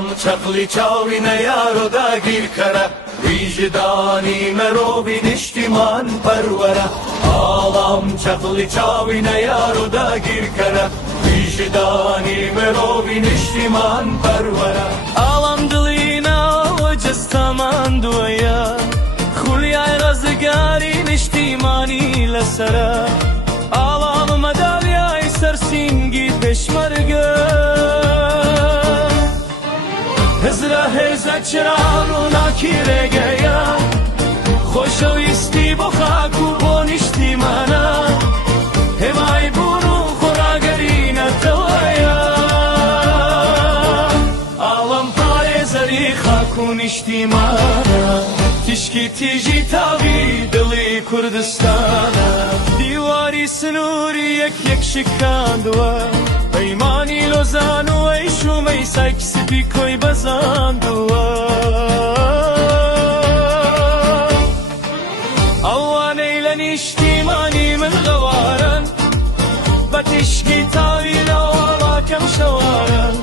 ئاڵام چەقلی چاوی نەیارۆ داگیرکەرە ویژدانی مرۆڤی نیشتیمان پەروەرە ئاڵام چەقلی چاوی نەیارۆ داگیرکەرە ویژدانی مرۆڤی نیشتیمان پەروەرە ئاڵام دڵی ناوە جەستەمان دووەیە خولیای ڕزگاری نیشتیمانی لەسەرە ئاڵام مەدالیای سەرسینگی پێشمەرگە هزرە هێزە چران و ناکی ڕێگەیە خۆشەویستی بۆ خاک و بۆ نیشتیمانە هێمای بوون و خۆراگەرینەتەوەیە ئاڵام پارێزەری خاک و نیشتیمانە تیشکی تیژی تاوی دڵی کوردستانە دیواری سنووری یەک یەک شکاندووە پەیمانی لۆزانوەی شومەی سایکی سپی کۆی بەزاندووە ئەوانەی لە نیشتیمانی من غەوارن بە تیشکی تاوی لەوەڵاکەم شەوارن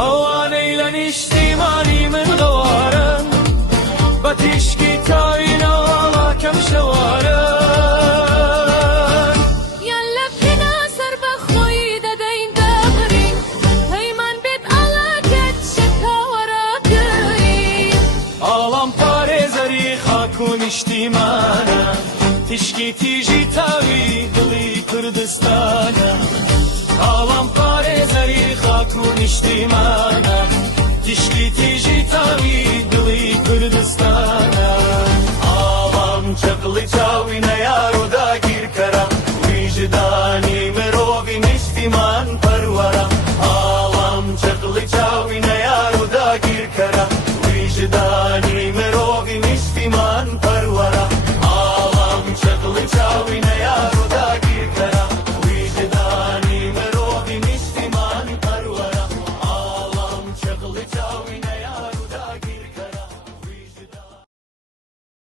ئەوانەی لە نیشتیمانی من غەوارن بە تیشکی تاوی لەوەڵاکەم شەوارن نیشتیمانە تیشکی تیژی تاوی دڵی کوردستانە ئاڵام پارێزەری خاک و نیشتیمانە تیشکی تیژی تاوی دڵی کوردستانە ئاڵام چەقڵی چاوی نەیارۆ داگیرکەرە ویژدانی مرۆڤی نیشتیمان پەروەرە ئاڵام چەقڵی چاوی نەیارۆ داگیرکەرە ویژدانی